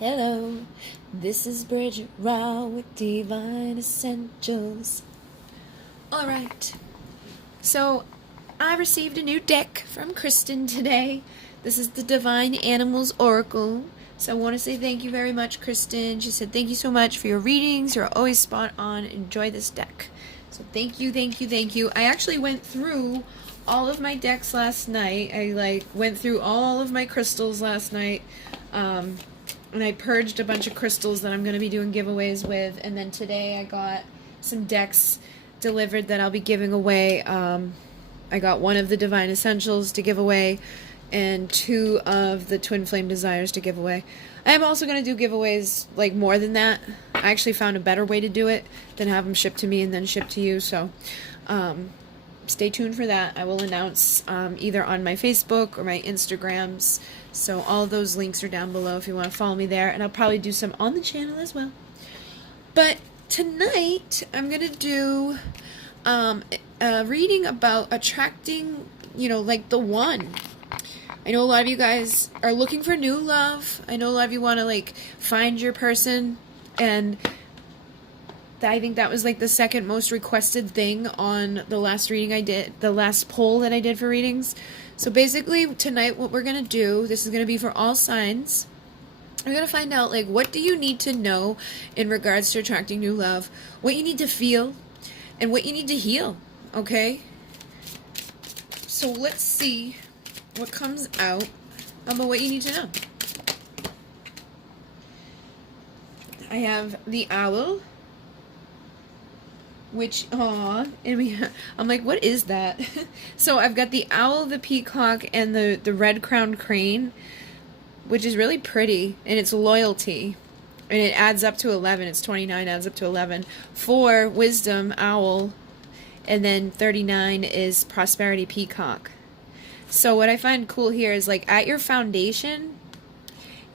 Hello, this is Bridget Rau with Divine Essentials. Alright, so I received a new deck from Kristen today. This is the Divine Animals Oracle. So I want to say thank you very much, Kristen. She said thank you so much for your readings. You're always spot on. Enjoy this deck. So thank you, thank you, thank you. I actually went through all of my decks last night. I went through all of my crystals last night. And I purged a bunch of crystals that I'm going to be doing giveaways with. And then today I got some decks delivered that I'll be giving away. I got one of the Divine Essentials to give away and two of the Twin Flame Desires to give away. I am also going to do giveaways like more than that. I actually found a better way to do it than have them shipped to me and then shipped to you. So stay tuned for that. I will announce either on my Facebook or my Instagrams. So all those links are down below if you want to follow me there. And I'll probably do some on the channel as well. But tonight I'm going to do a reading about attracting, like the one. I know a lot of you guys are looking for new love. I know a lot of you want to like find your person, and I think that was like the second most requested thing on the last reading I did, the last poll that I did for readings. So basically tonight what we're going to do, this is going to be for all signs. We're going to find out like what do you need to know in regards to attracting new love, what you need to feel, and what you need to heal, okay? So let's see what comes out about what you need to know. I have the owl, which, I'm like, what is that? So I've got the owl, the peacock, and the red-crowned crane, which is really pretty, and it's loyalty. And it adds up to 11. It's 29, adds up to 11. 4, wisdom, owl, and then 39 is prosperity, peacock. So what I find cool here is, like, at your foundation,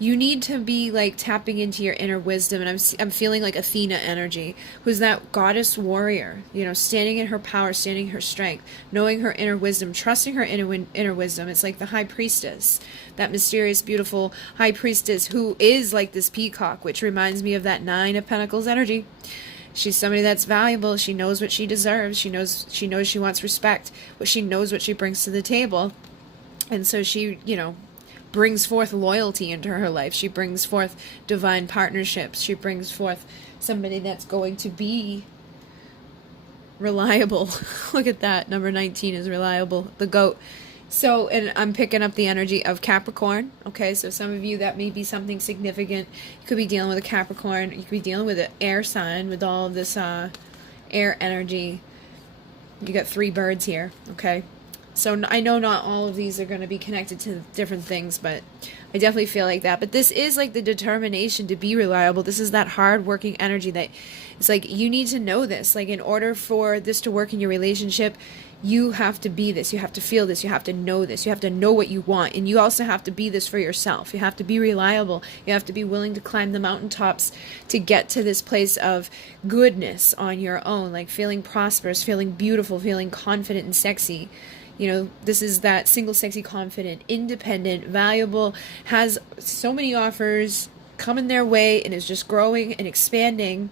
you need to be like tapping into your inner wisdom, and I'm feeling like Athena energy, who's that goddess warrior, standing in her power, standing in her strength, knowing her inner wisdom, trusting her inner wisdom. It's like the high priestess, that mysterious, beautiful high priestess who is like this peacock, which reminds me of that 9 of Pentacles energy. She's somebody that's valuable. She knows what she deserves. She knows she wants respect. She knows what she brings to the table, and so she, brings forth loyalty into her life. She brings forth divine partnerships. She brings forth somebody that's going to be reliable. Look at that. Number 19 is reliable. The goat. So, and I'm picking up the energy of Capricorn. Okay, so some of you, that may be something significant. You could be dealing with a Capricorn. You could be dealing with an air sign with all of this air energy. You got 3 birds here. Okay. So I know not all of these are going to be connected to different things, but I definitely feel like that. But this is like the determination to be reliable. This is that hard-working energy that it's like you need to know this. Like in order for this to work in your relationship, you have to be this. You have to feel this. You have to know this. You have to know what you want. And you also have to be this for yourself. You have to be reliable. You have to be willing to climb the mountaintops to get to this place of goodness on your own, like feeling prosperous, feeling beautiful, feeling confident and sexy. This is that single, sexy, confident, independent, valuable, has so many offers coming their way and is just growing and expanding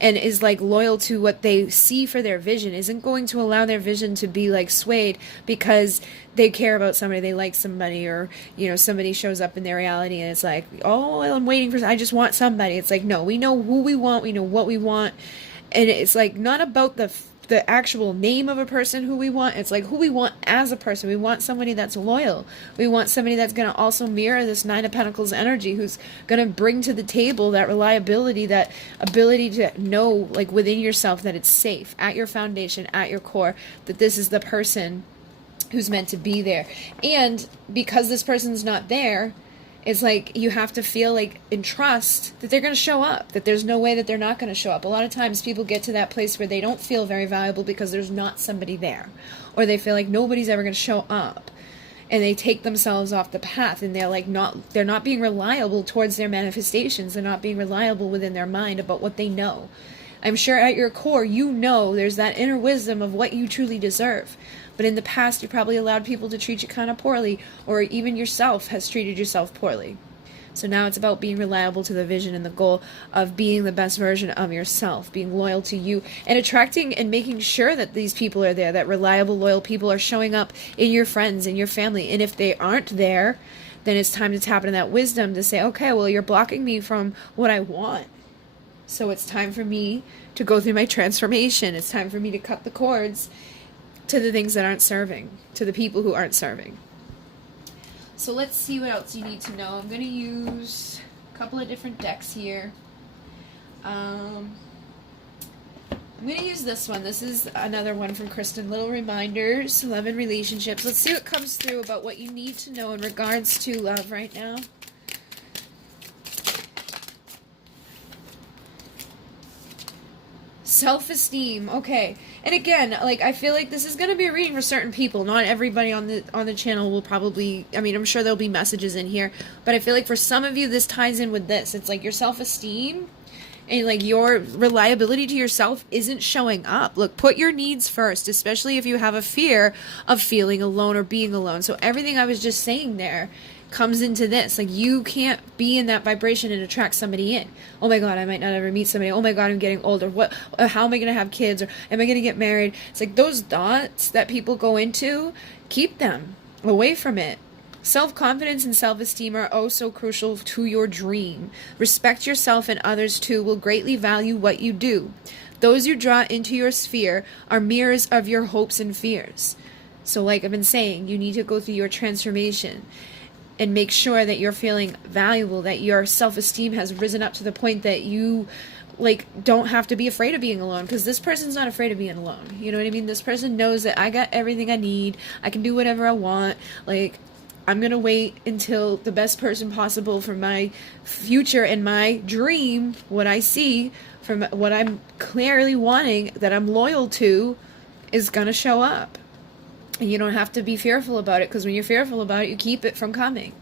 and is like loyal to what they see for their vision, isn't going to allow their vision to be like swayed because they care about somebody, they like somebody, or, somebody shows up in their reality and it's like, oh, I'm waiting for, I just want somebody. It's like, no, we know who we want, we know what we want. And it's like not about the actual name of a person who we want. It's like who we want as a person. We want somebody that's loyal. We want somebody that's going to also mirror this 9 of Pentacles energy, who's going to bring to the table that reliability, that ability to know like within yourself that it's safe at your foundation, at your core, that this is the person who's meant to be there. And because this person's not there, it's like you have to feel like and trust that they're going to show up, that there's no way that they're not going to show up. A lot of times people get to that place where they don't feel very valuable because there's not somebody there, or they feel like nobody's ever going to show up, and they take themselves off the path, and they're not being reliable towards their manifestations. They're not being reliable within their mind about what they know. I'm sure at your core, there's that inner wisdom of what you truly deserve. But in the past, you probably allowed people to treat you kind of poorly, or even yourself has treated yourself poorly. So now it's about being reliable to the vision and the goal of being the best version of yourself, being loyal to you, and attracting and making sure that these people are there, that reliable, loyal people are showing up in your friends, in your family. And if they aren't there, then it's time to tap into that wisdom to say, okay, well, you're blocking me from what I want. So it's time for me to go through my transformation. It's time for me to cut the cords to the things that aren't serving, to the people who aren't serving. So let's see what else you need to know. I'm going to use a couple of different decks here. I'm going to use this one. This is another one from Kristen. Little reminders, love and relationships. Let's see what comes through about what you need to know in regards to love right now. Self-esteem. Okay. And again, like, I feel like this is going to be a reading for certain people. Not everybody on the channel will probably, I mean, I'm sure there'll be messages in here, but I feel like for some of you this ties in with this. It's like your self-esteem and like your reliability to yourself isn't showing up. Look, put your needs first, especially if you have a fear of feeling alone or being alone. So everything I was just saying there comes into this. Like, you can't be in that vibration and attract somebody in. Oh my God, I might not ever meet somebody. Oh my God, I'm getting older. What? How am I going to have kids? Or am I going to get married? It's like those thoughts that people go into, keep them away from it. Self-confidence and self-esteem are oh so crucial to your dream. Respect yourself, and others too will greatly value what you do. Those you draw into your sphere are mirrors of your hopes and fears. So like I've been saying, you need to go through your transformation and make sure that you're feeling valuable, that your self-esteem has risen up to the point that you like don't have to be afraid of being alone, because this person's not afraid of being alone. You know what I mean? This person knows that I got everything I need. I can do whatever I want. Like, I'm going to wait until the best person possible for my future and my dream, what I see from what I'm clearly wanting, that I'm loyal to, is going to show up. And you don't have to be fearful about it, because when you're fearful about it, you keep it from coming.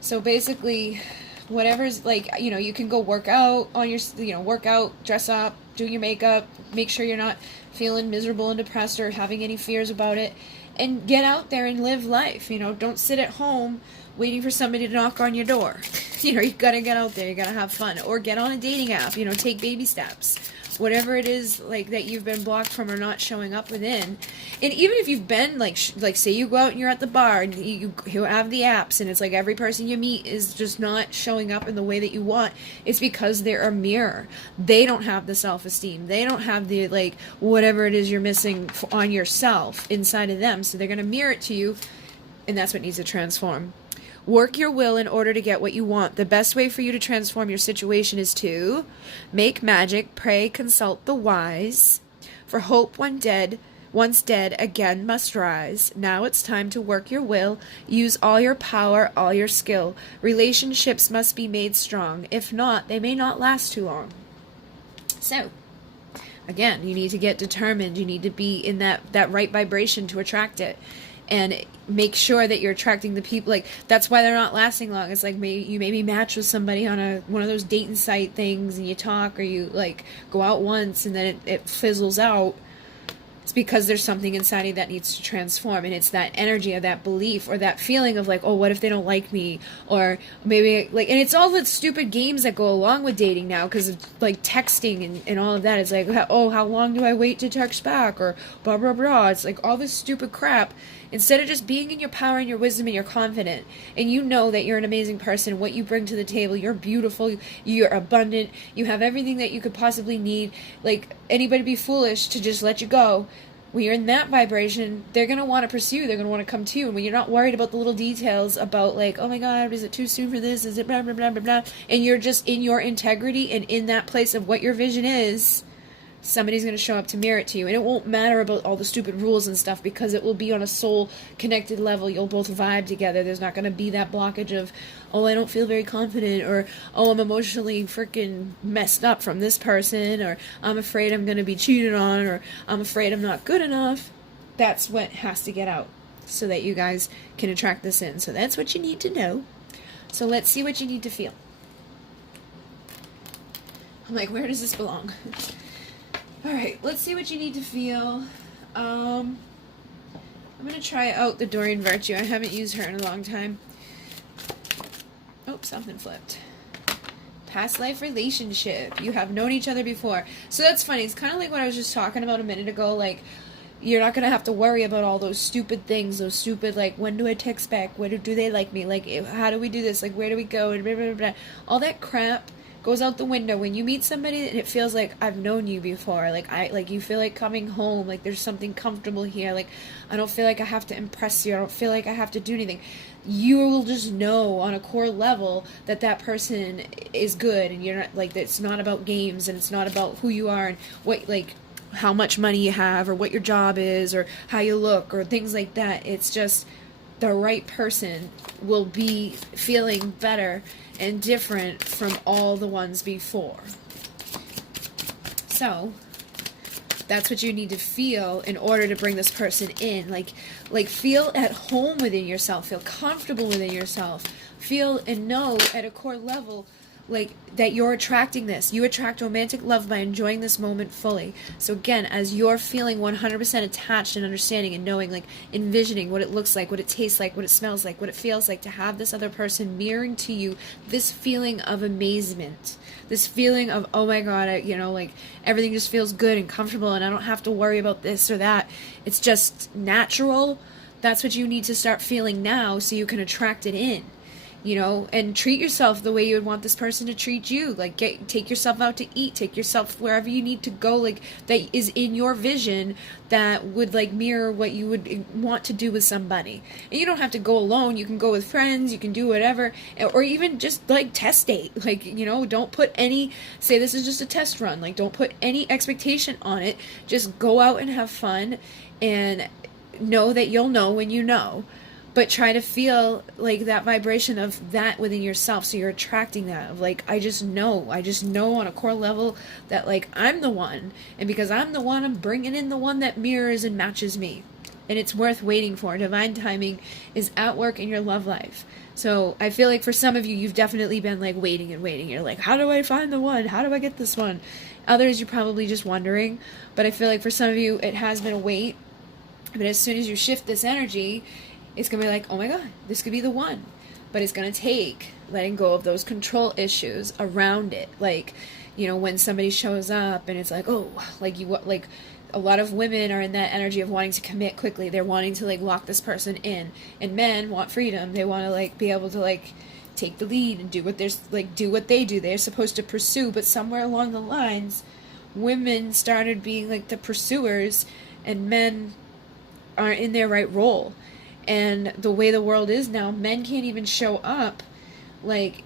So basically, whatever's like, you know, you can go work out on your, you know, work out, dress up, do your makeup, make sure you're not feeling miserable and depressed or having any fears about it, and get out there and live life. You know, don't sit at home waiting for somebody to knock on your door. You know, you gotta get out there, you gotta have fun, or get on a dating app, you know, take baby steps. Whatever it is, like, that you've been blocked from or not showing up within. And even if you've been, like say you go out and you're at the bar and you have the apps and it's like every person you meet is just not showing up in the way that you want, it's because they're a mirror. They don't have the self-esteem. They don't have the, like, whatever it is you're missing on yourself inside of them. So they're going to mirror it to you, and that's what needs to transform. Work your will in order to get what you want. The best way for you to transform your situation is to make magic, pray, consult the wise. For hope once dead, again must rise. Now it's time to work your will. Use all your power, all your skill. Relationships must be made strong. If not, they may not last too long. So, again, you need to get determined. You need to be in that right vibration to attract it. And make sure that you're attracting the people. Like, that's why they're not lasting long. It's like you maybe match with somebody on one of those dating site things, and you talk, or you like go out once and then it fizzles out. It's because there's something inside you that needs to transform, and it's that energy or that belief or that feeling of like, oh, what if they don't like me? Or maybe like, and it's all the stupid games that go along with dating now, because of like texting and all of that. It's like, oh, how long do I wait to text back? Or blah blah blah. It's like all this stupid crap. Instead of just being in your power and your wisdom and you're confident and you know that you're an amazing person, what you bring to the table, you're beautiful, you're abundant, you have everything that you could possibly need. Like, anybody be foolish to just let you go. When you're in that vibration, they're going to want to pursue you, they're going to want to come to you. And when you're not worried about the little details about like, oh my God, is it too soon for this? Is it blah, blah, blah, blah, blah. And you're just in your integrity and in that place of what your vision is, somebody's going to show up to mirror it to you. And it won't matter about all the stupid rules and stuff, because it will be on a soul connected level. You'll both vibe together. There's not going to be that blockage of, oh, I don't feel very confident, or oh, I'm emotionally freaking messed up from this person, or I'm afraid I'm going to be cheated on, or I'm afraid I'm not good enough. That's what has to get out so that you guys can attract this in. So that's what you need to know. So let's see what you need to feel. I'm like, where does this belong? Alright, let's see what you need to feel. I'm going to try out the Dorian Virtue. I haven't used her in a long time. Oh, Nope, something flipped. Past life relationship. You have known each other before. So that's funny. It's kind of like what I was just talking about a minute ago. Like, you're not going to have to worry about all those stupid things. Those stupid, like, when do I text back? When do they like me? Like, how do we do this? Like, where do we go? And blah, blah, blah. All that crap goes out the window when you meet somebody and it feels like I've known you before. Like, you feel like coming home. Like, there's something comfortable here. Like, I don't feel like I have to impress you. I don't feel like I have to do anything. You will just know on a core level that that person is good, and you're not, like, it's not about games, and it's not about who you are and what, like, how much money you have or what your job is or how you look or things like that. It's just the right person will be feeling better and different from all the ones before. So that's what you need to feel in order to bring this person in. Like feel at home within yourself, feel comfortable within yourself, feel and know at a core level like that you're attracting this. You attract romantic love by enjoying this moment fully. So again, as you're feeling 100% attached and understanding and knowing, like envisioning what it looks like, what it tastes like, what it smells like, what it feels like to have this other person mirroring to you this feeling of amazement, this feeling of, oh my God, like everything just feels good and comfortable and I don't have to worry about this or that. It's just natural. That's what you need to start feeling now so you can attract it in. And treat yourself the way you would want this person to treat you. Like, take yourself out to eat, take yourself wherever you need to go, like, that is in your vision that would, like, mirror what you would want to do with somebody. And you don't have to go alone. You can go with friends, you can do whatever, or even just, like, test date. Like, don't put say this is just a test run. Like, don't put any expectation on it. Just go out and have fun and know that you'll know when you know. But try to feel like that vibration of that within yourself. So you're attracting that of like, I just know on a core level that like I'm the one. And because I'm the one, I'm bringing in the one that mirrors and matches me. And it's worth waiting for. Divine timing is at work in your love life. So I feel like for some of you, you've definitely been like waiting and waiting. You're like, how do I find the one? How do I get this one? Others, you're probably just wondering. But I feel like for some of you, it has been a wait. But as soon as you shift this energy, it's going to be like, oh my God, this could be the one. But it's going to take letting go of those control issues around it. Like, when somebody shows up and it's like, oh, like a lot of women are in that energy of wanting to commit quickly. They're wanting to like lock this person in. And men want freedom. They want to like be able to like take the lead and do what they do. They're supposed to pursue, but somewhere along the lines, women started being like the pursuers and men aren't in their right role. And the way the world is now, men can't even show up like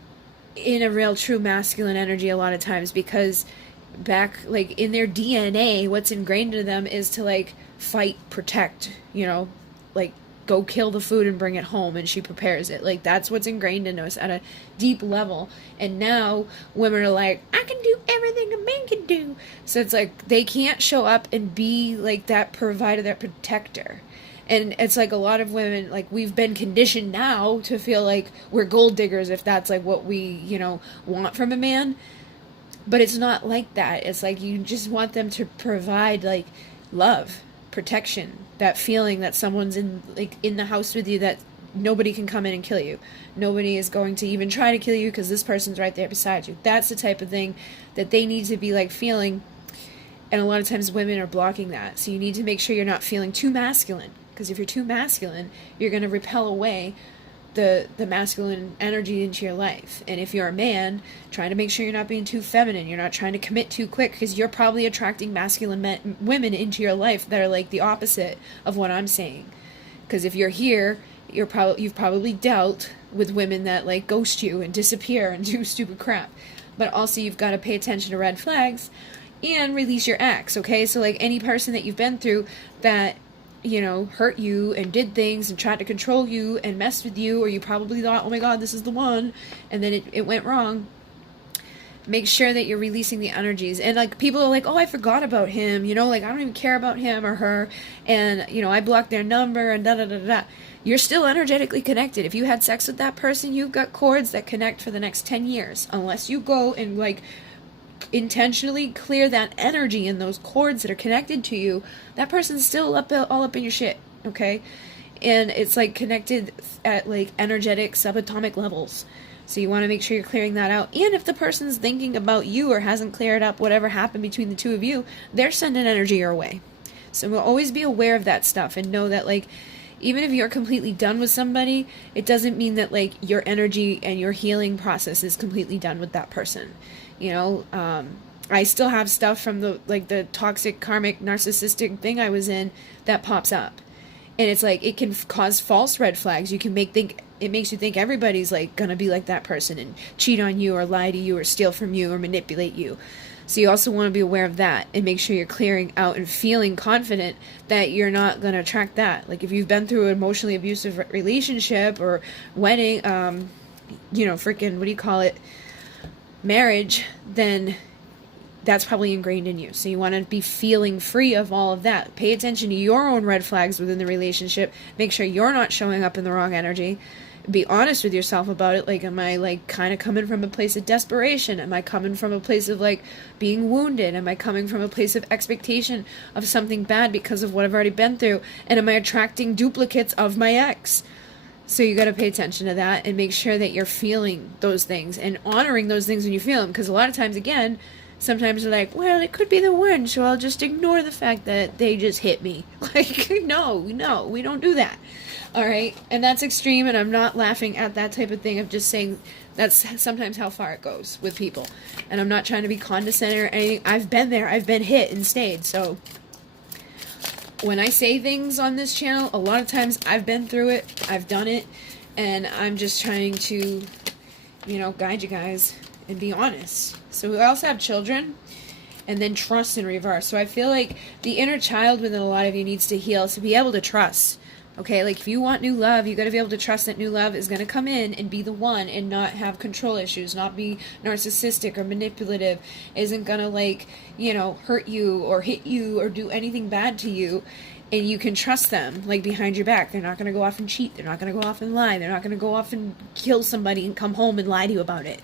in a real true masculine energy a lot of times because back like in their DNA, what's ingrained in them is to like fight, protect, like go kill the food and bring it home and she prepares it. Like that's what's ingrained in us at a deep level. And now women are like, I can do everything a man can do. So it's like they can't show up and be like that provider, that protector. And it's like a lot of women, like we've been conditioned now to feel like we're gold diggers if that's like what we, want from a man. But it's not like that. It's like you just want them to provide like love, protection, that feeling that someone's in the house with you, that nobody can come in and kill you. Nobody is going to even try to kill you because this person's right there beside you. That's the type of thing that they need to be like feeling. And a lot of times women are blocking that. So you need to make sure you're not feeling too masculine. Because if you're too masculine, you're going to repel away the masculine energy into your life. And if you're a man, trying to make sure you're not being too feminine. You're not trying to commit too quick because you're probably attracting masculine women into your life that are like the opposite of what I'm saying. Because if you're here, you've probably dealt with women that like ghost you and disappear and do stupid crap. But also you've got to pay attention to red flags and release your ex, okay? So like any person that you've been through that hurt you and did things and tried to control you and messed with you, or you probably thought, oh my God, this is the one, and then it went wrong. Make sure that you're releasing the energies. And like people are like, oh, I forgot about him, like I don't even care about him or her, and I blocked their number and da da da da. You're still energetically connected. If you had sex with that person, you've got cords that connect for the next 10 years, unless you go and like intentionally clear that energy in those cords that are connected to you. That person's still all up in your shit, okay? And it's like connected at like energetic subatomic levels. So you want to make sure you're clearing that out. And if the person's thinking about you or hasn't cleared up whatever happened between the two of you, they're sending energy your way. So we'll always be aware of that stuff and know that, like, even if you're completely done with somebody, it doesn't mean that, like, your energy and your healing process is completely done with that person. You know, I still have stuff from the toxic, karmic, narcissistic thing I was in that pops up. And it's like, it can cause false red flags. It makes you think everybody's, like, gonna be like that person and cheat on you or lie to you or steal from you or manipulate you. So you also want to be aware of that and make sure you're clearing out and feeling confident that you're not going to attract that. Like, if you've been through an emotionally abusive relationship or wedding, marriage, then that's probably ingrained in you. So you want to be feeling free of all of that. Pay attention to your own red flags within the relationship. Make sure you're not showing up in the wrong energy. Be honest with yourself about it. Like, am I, like, kind of coming from a place of desperation? Am I coming from a place of, like, being wounded? Am I coming from a place of expectation of something bad because of what I've already been through? And am I attracting duplicates of my ex? So you got to pay attention to that and make sure that you're feeling those things and honoring those things when you feel them. Because a lot of times, again, sometimes you're like, well, it could be the one, so I'll just ignore the fact that they just hit me. Like, no, we don't do that. All right? And that's extreme, and I'm not laughing at that type of thing. I'm just saying that's sometimes how far it goes with people. And I'm not trying to be condescending or anything. I've been there. I've been hit and stayed. So when I say things on this channel, a lot of times I've been through it. I've done it. And I'm just trying to, guide you guys and be honest. So we also have children, and then trust in reverse. So I feel like the inner child within a lot of you needs to heal to be able to trust. Okay, like, if you want new love, you got to be able to trust that new love is going to come in and be the one and not have control issues, not be narcissistic or manipulative, isn't going to, hurt you or hit you or do anything bad to you. And you can trust them, like, behind your back. They're not going to go off and cheat. They're not going to go off and lie. They're not going to go off and kill somebody and come home and lie to you about it.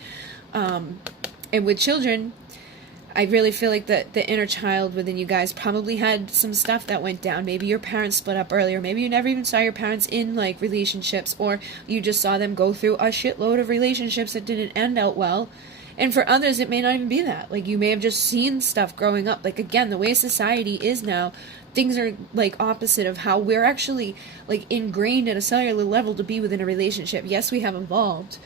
And with children, I really feel like the inner child within you guys probably had some stuff that went down. Maybe your parents split up earlier. Maybe you never even saw your parents in, like, relationships, or you just saw them go through a shitload of relationships that didn't end out well. And for others, it may not even be that. Like, you may have just seen stuff growing up. Like, again, the way society is now, things are, like, opposite of how we're actually, like, ingrained at a cellular level to be within a relationship. Yes, we have evolved,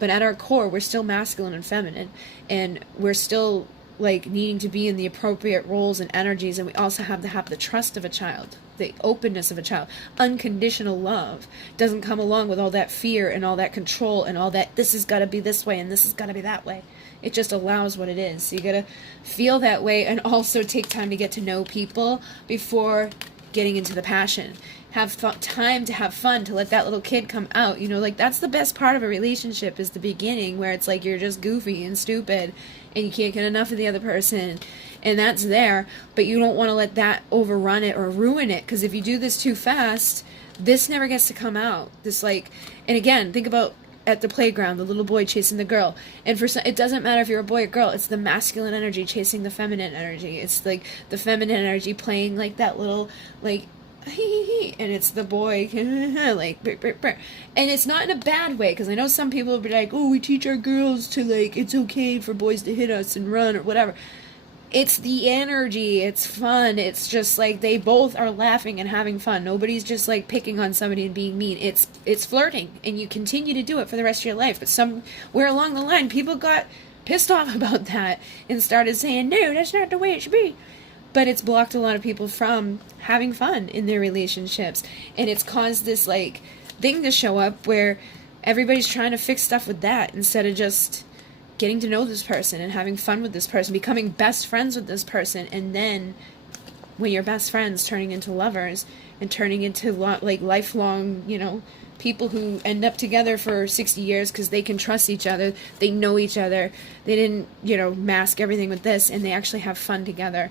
but at our core, we're still masculine and feminine, and we're still, like, needing to be in the appropriate roles and energies, and we also have to have the trust of a child, the openness of a child. Unconditional love doesn't come along with all that fear and all that control and all that, this has got to be this way and this has got to be that way. It just allows what it is. So you got to feel that way and also take time to get to know people before getting into the passion. Have time to have fun, to let that little kid come out. Like, that's the best part of a relationship, is the beginning, where it's like you're just goofy and stupid and you can't get enough of the other person, and that's there, but you don't want to let that overrun it or ruin it, because if you do this too fast, this never gets to come out. And again, think about at the playground, the little boy chasing the girl, and it doesn't matter if you're a boy or girl, it's the masculine energy chasing the feminine energy. It's like the feminine energy playing like that little, like, and it's the boy like, and it's not in a bad way, because I know some people will be like, oh, we teach our girls to, like, it's okay for boys to hit us and run or whatever. It's the energy, it's fun, it's just like they both are laughing and having fun. Nobody's just, like, picking on somebody and being mean. It's flirting, and you continue to do it for the rest of your life. But somewhere along the line, people got pissed off about that and started saying, no, that's not the way it should be. But it's blocked a lot of people from having fun in their relationships. And it's caused this, like, thing to show up where everybody's trying to fix stuff with that instead of just getting to know this person and having fun with this person, becoming best friends with this person. And then when you're best friends, turning into lovers and turning into, like, lifelong, people who end up together for 60 years because they can trust each other. They know each other. They didn't, mask everything with this, and they actually have fun together.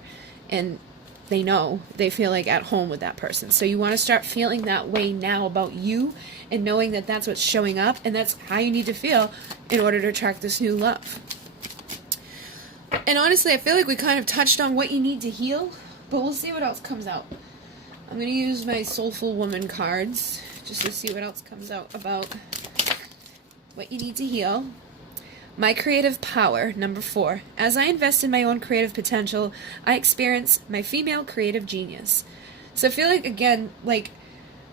And they feel like at home with that person. So you want to start feeling that way now about you, and knowing that that's what's showing up, and that's how you need to feel in order to attract this new love. And honestly, I feel like we kind of touched on what you need to heal, but we'll see what else comes out. I'm going to use my Soulful Woman cards just to see what else comes out about what you need to heal. My creative power, number 4. As I invest in my own creative potential, I experience my female creative genius. So I feel like, again, like,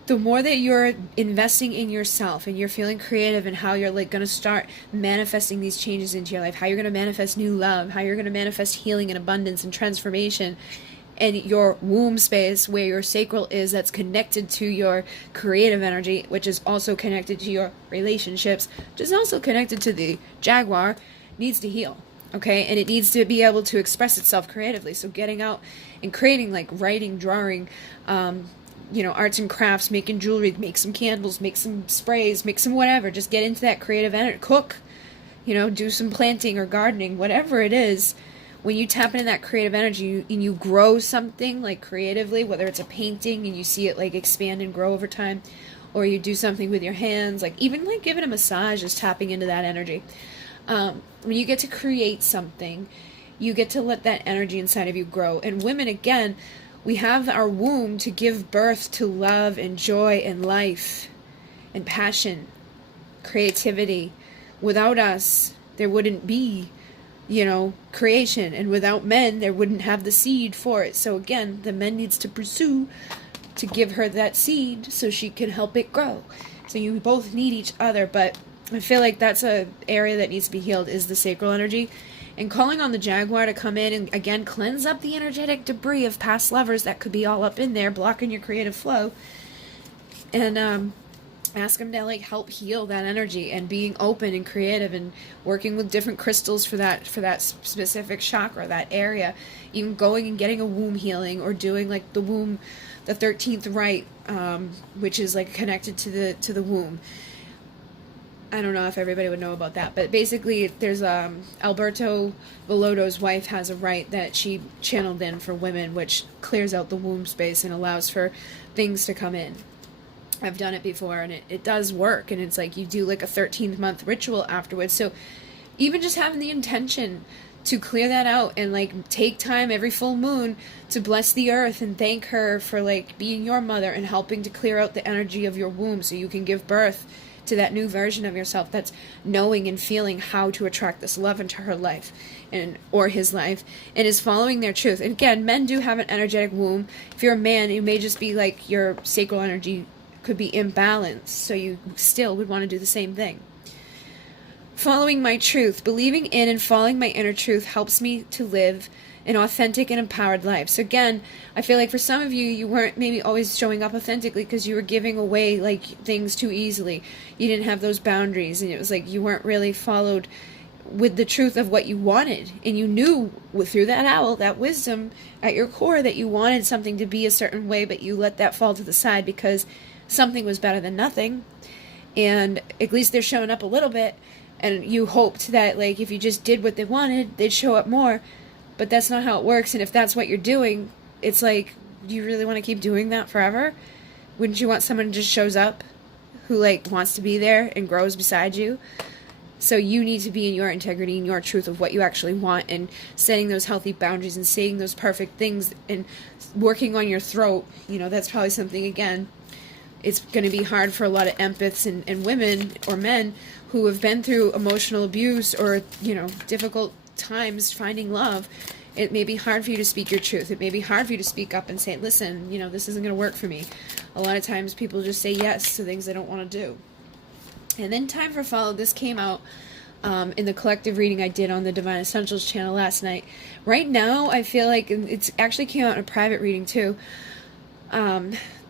the more that you're investing in yourself and you're feeling creative and how you're like going to start manifesting these changes into your life, how you're going to manifest new love, how you're going to manifest healing and abundance and transformation, and your womb space where your sacral is, that's connected to your creative energy, which is also connected to your relationships, which is also connected to the jaguar, needs to heal. Okay, and it needs to be able to express itself creatively. So getting out and creating, like writing, drawing, arts and crafts, making jewelry, make some candles, make some sprays, make some whatever. Just get into that creative energy. Cook, do some planting or gardening, whatever it is. When you tap into that creative energy and you grow something like creatively, whether it's a painting and you see it like expand and grow over time, or you do something with your hands, like even like giving a massage is tapping into that energy. When you get to create something, you get to let that energy inside of you grow. And women, again, we have our womb to give birth to love and joy and life and passion, creativity. Without us, there wouldn't be, creation. And without men, there wouldn't have the seed for it. So again, the men needs to pursue to give her that seed so she can help it grow. So you both need each other. But I feel like that's a area that needs to be healed, is the sacral energy. And calling on the jaguar to come in and, again, cleanse up the energetic debris of past lovers that could be all up in there, blocking your creative flow. And ask them to, like, help heal that energy, and being open and creative and working with different crystals for that specific chakra, that area. Even going and getting a womb healing, or doing, like, the womb, the 13th rite, which is, like, connected to the womb. I don't know if everybody would know about that, but basically there's Alberto Villoldo's wife has a rite that she channeled in for women, which clears out the womb space and allows for things to come in. I've done it before, and it does work, and it's like you do like a 13th month ritual afterwards. So even just having the intention to clear that out and like take time every full moon to bless the earth and thank her for like being your mother and helping to clear out the energy of your womb so you can give birth to that new version of yourself that's knowing and feeling how to attract this love into her life or his life, and is following their truth. And again, men do have an energetic womb. If you're a man, it may just be like your sacral energy could be imbalanced, so you still would want to do the same thing. Following my truth, believing in and following my inner truth helps me to live an authentic and empowered life. So again, I feel like for some of you, you weren't maybe always showing up authentically because you were giving away like things too easily. You didn't have those boundaries, and it was like you weren't really followed with the truth of what you wanted. And you knew through that owl, that wisdom at your core, that you wanted something to be a certain way, but you let that fall to the side because something was better than nothing. And at least they're showing up a little bit, and you hoped that like if you just did what they wanted, they'd show up more. But that's not how it works. And if that's what you're doing, it's like, do you really want to keep doing that forever? Wouldn't you want someone who just shows up, who like wants to be there and grows beside you? So you need to be in your integrity and your truth of what you actually want, and setting those healthy boundaries and saying those perfect things and working on your throat. That's probably something, again, it's going to be hard for a lot of empaths and women or men who have been through emotional abuse or, difficult times finding love. It may be hard for you to speak your truth. It may be hard for you to speak up and say, listen, this isn't going to work for me. A lot of times people just say yes to things they don't want to do. And then time for follow. This came out in the collective reading I did on the Divine Essentials channel last night. Right now, I feel like it's actually came out in a private reading too.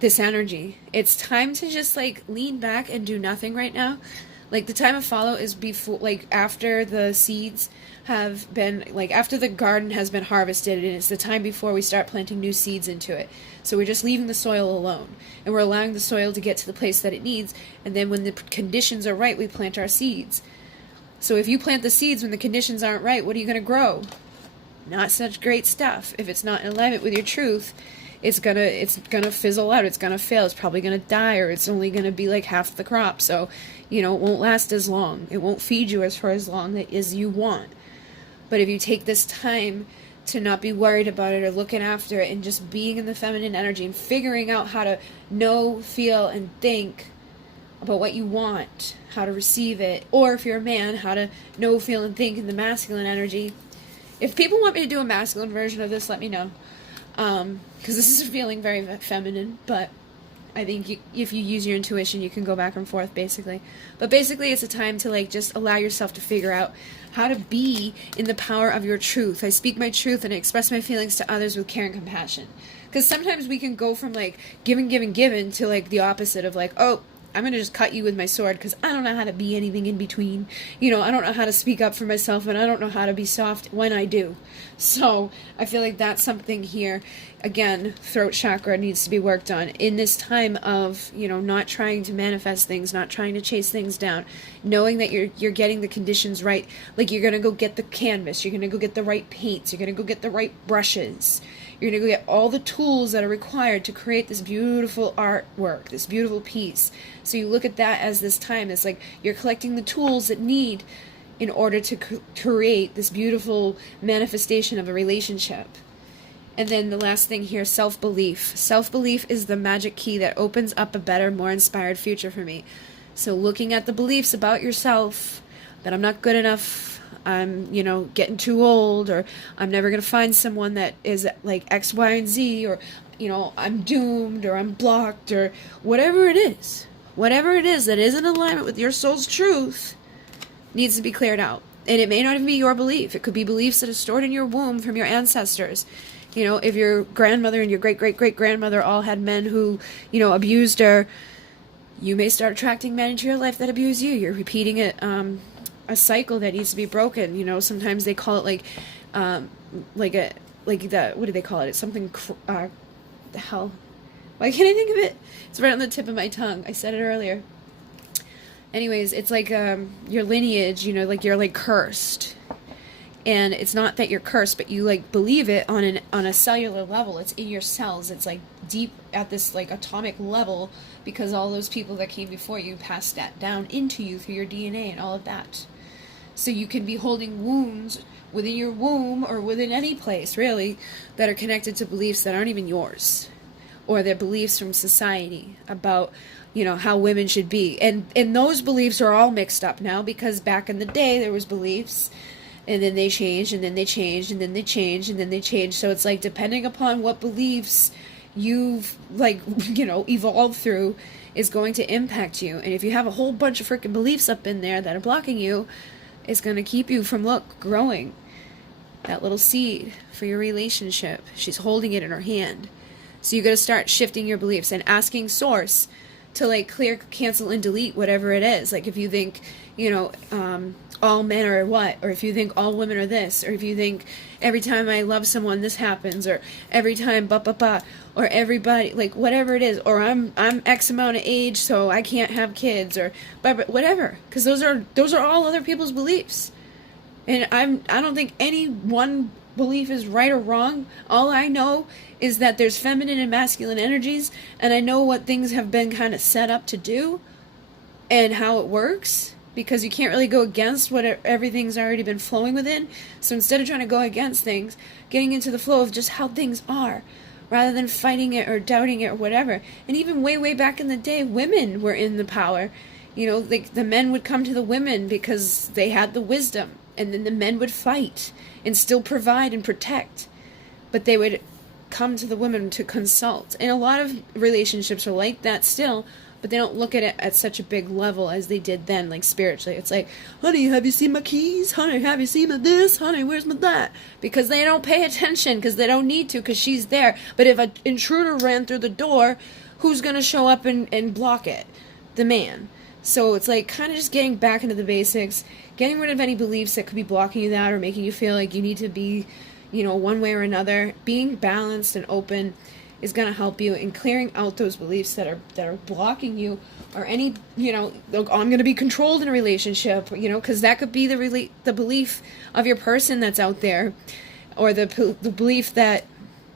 This energy. It's time to just like lean back and do nothing right now. Like the time of follow is before, like after the seeds have been, like after the garden has been harvested, and it's the time before we start planting new seeds into it. So we're just leaving the soil alone, and we're allowing the soil to get to the place that it needs, and then when the conditions are right, we plant our seeds. So if you plant the seeds when the conditions aren't right, what are you going to grow? Not such great stuff. If it's not in alignment with your truth, it's gonna fizzle out. It's gonna fail. It's probably gonna die, or it's only gonna be like half the crop. So, it won't last as long. It won't feed you for as long as you want. But if you take this time to not be worried about it or looking after it, and just being in the feminine energy and figuring out how to know, feel, and think, about what you want, how to receive it, or if you're a man, how to know, feel, and think in the masculine energy. If people want me to do a masculine version of this, let me know, because this is feeling very feminine, but I think if you use your intuition, you can go back and forth, basically. But basically, it's a time to, like, just allow yourself to figure out how to be in the power of your truth. I speak my truth and I express my feelings to others with care and compassion. Because sometimes we can go from, like, giving to, like, the opposite of, like, oh, I'm going to just cut you with my sword because I don't know how to be anything in between. You know, I don't know how to speak up for myself, and I don't know how to be soft when I do. So I feel like that's something here. Again, throat chakra needs to be worked on in this time of, you know, not trying to manifest things, not trying to chase things down, knowing that you're getting the conditions right. Like, you're going to go get the canvas, you're going to go get the right paints, you're going to go get the right brushes. You're going to go get all the tools that are required to create this beautiful artwork, this beautiful piece. So you look at that as this time. It's like you're collecting the tools that need in order to create this beautiful manifestation of a relationship. And then the last thing here, self-belief. Self-belief is the magic key that opens up a better, more inspired future for me. So looking at the beliefs about yourself, that I'm not good enough, I'm, you know, getting too old, or I'm never going to find someone that is like X, Y, and Z, or, you know, I'm doomed, or I'm blocked, or whatever it is that is in alignment with your soul's truth needs to be cleared out. And it may not even be your belief. It could be beliefs that are stored in your womb from your ancestors. You know, if your grandmother and your great-great-great-grandmother all had men who, you know, abused her, you may start attracting men into your life that abuse you. You're repeating it, a cycle that needs to be broken. You know, sometimes they call it what do they call it? It's something, the hell? Why can't I think of it? It's right on the tip of my tongue. I said it earlier. Anyways, it's like your lineage, you know, like you're like cursed. And it's not that you're cursed, but you like believe it on a cellular level. It's in your cells. It's like deep at this like atomic level, because all those people that came before you passed that down into you through your DNA and all of that. So you can be holding wounds within your womb or within any place, really, that are connected to beliefs that aren't even yours, or they're beliefs from society about, you know, how women should be. And those beliefs are all mixed up now, because back in the day there was beliefs, and then they changed, and then they changed, and then they changed, and then they changed. So it's like, depending upon what beliefs you've, like, you know, evolved through is going to impact you. And if you have a whole bunch of freaking beliefs up in there that are blocking you, it's going to keep you from, growing that little seed for your relationship. She's holding it in her hand. So you got to start shifting your beliefs and asking source to, like, clear, cancel, and delete whatever it is. Like, if you think, you know, all men are what, or if you think all women are this, or if you think every time I love someone this happens, or every time or everybody, like, whatever it is, or I'm X amount of age so I can't have kids, or whatever, because those are all other people's beliefs. And I don't think any one belief is right or wrong. All I know is that there's feminine and masculine energies, and I know what things have been kind of set up to do and how it works, because you can't really go against what everything's already been flowing within. So instead of trying to go against things, getting into the flow of just how things are, rather than fighting it or doubting it or whatever. And even way back in the day, women were in the power. You know, like, the men would come to the women because they had the wisdom, and then the men would fight and still provide and protect, but they would come to the women to consult. And a lot of relationships are like that still, but they don't look at it at such a big level as they did then, like, spiritually. It's like, honey, have you seen my keys? Honey, have you seen my this? Honey, where's my that? Because they don't pay attention, because they don't need to, because she's there. But if an intruder ran through the door, who's going to show up and block it? The man. So it's like kind of just getting back into the basics, getting rid of any beliefs that could be blocking you out or making you feel like you need to be, you know, one way or another. Being balanced and open is going to help you in clearing out those beliefs that are blocking you, or any, you know, I'm going to be controlled in a relationship, you know, because that could be the belief of your person that's out there, or the belief that,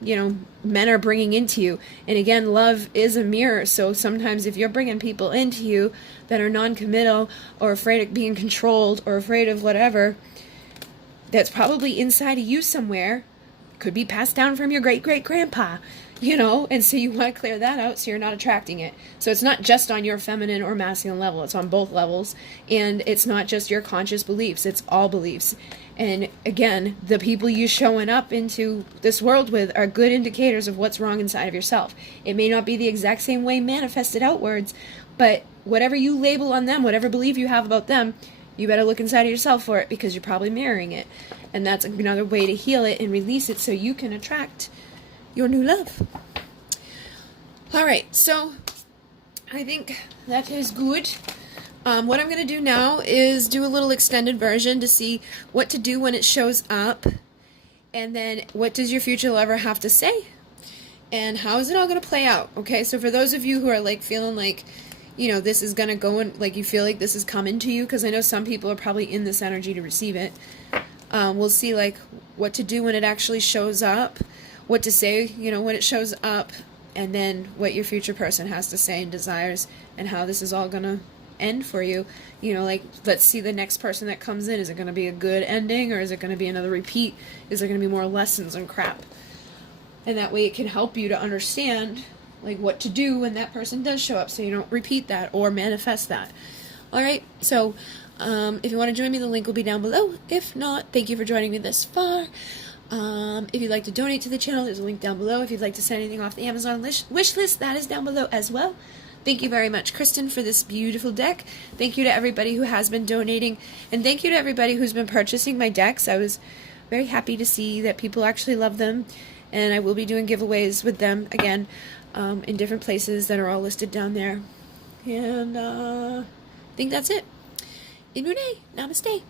you know, men are bringing into you. And again, love is a mirror. So sometimes if you're bringing people into you that are non-committal, or afraid of being controlled, or afraid of whatever, that's probably inside of you somewhere. Could be passed down from your great-great-grandpa. you know, and so you want to clear that out so you're not attracting it. So it's not just on your feminine or masculine level, it's on both levels, and it's not just your conscious beliefs, it's all beliefs. And again, the people you showing up into this world with are good indicators of what's wrong inside of yourself. It may not be the exact same way manifested outwards, but whatever you label on them, whatever belief you have about them, you better look inside of yourself for it, because you're probably mirroring it. And that's another way to heal it and release it so you can attract your new love. Alright, so I think that is good. What I'm going to do now is do a little extended version to see what to do when it shows up, and then what does your future lover have to say, and how is it all going to play out. Okay, so for those of you who are like feeling like, you know, this is going to go in, like you feel like this is coming to you, because I know some people are probably in this energy to receive it. We'll see like what to do when it actually shows up, what to say, you know, when it shows up, and then what your future person has to say and desires, and how this is all going to end for you. You know, like, let's see the next person that comes in. Is it going to be a good ending, or is it going to be another repeat? Is there going to be more lessons and crap? And that way it can help you to understand like what to do when that person does show up, so you don't repeat that or manifest that. Alright, so if you want to join me, the link will be down below. If not, thank you for joining me this far. If you'd like to donate to the channel, there's a link down below. If you'd like to send anything off the Amazon wish list, that is down below as well. Thank you very much, Kristen, for this beautiful deck. Thank you to everybody who has been donating, and thank you to everybody who's been purchasing my decks. I was very happy to see that people actually love them, and I will be doing giveaways with them again in different places that are all listed down there. And I think that's it. Inune, namaste.